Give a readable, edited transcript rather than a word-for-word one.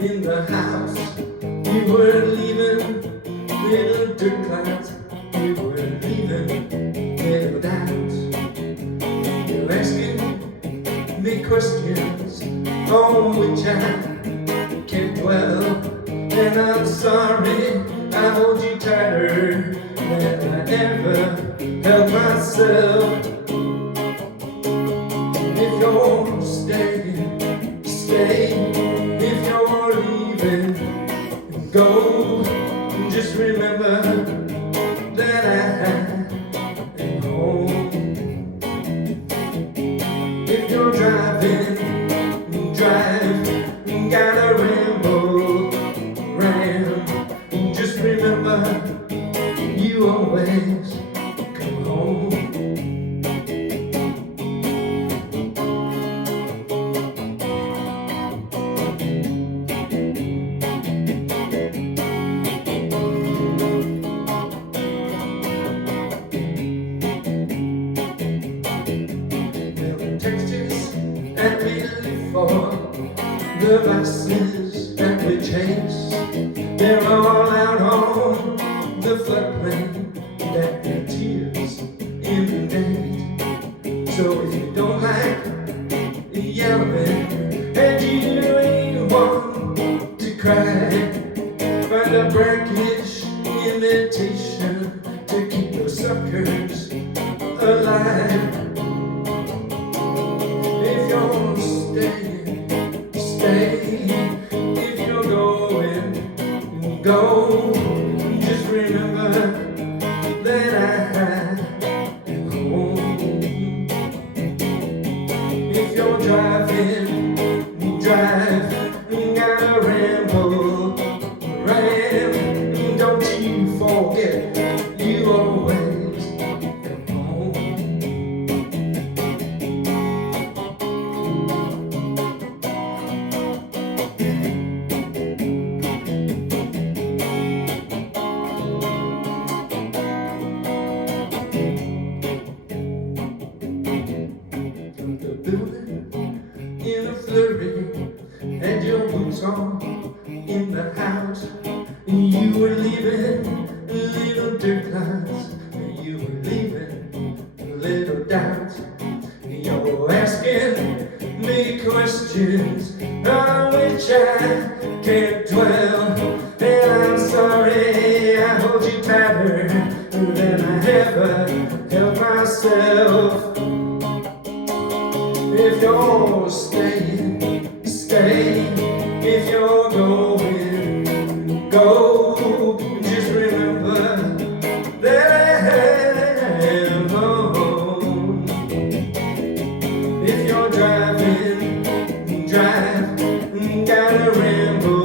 in the house. You were leaving little dirt clouds. You were leaving little doubts. You're asking me questions on which I can't dwell. And I'm sorry I hold you tighter than I ever held myself. If you're staying, stay. If you're leaving, go. Just remember that I am home. If you're driving, drive. Gotta ramble, just remember you always come home. Texas and we live for the vices that we chase. They're all out on the floodplain that their tears inundate. So if you don't like yelling and you ain't one to cry, find a brackish imitation to keep those suckers alive. If you're staying, stay. If you're going, go. Just remember that I am home. If you're driving, drive. Gotta ramble, don't you forget you always come home. The building in a flurry, and your boots on in the house. You were leaving little dirt clouds. You were leaving little doubts. You're asking me questions on which I can't dwell. And I'm sorry I hold you tighter than I ever held myself. If you're staying, stay. If you're going, go. Just remember that I am home. If you're driving, drive. Gotta ramble.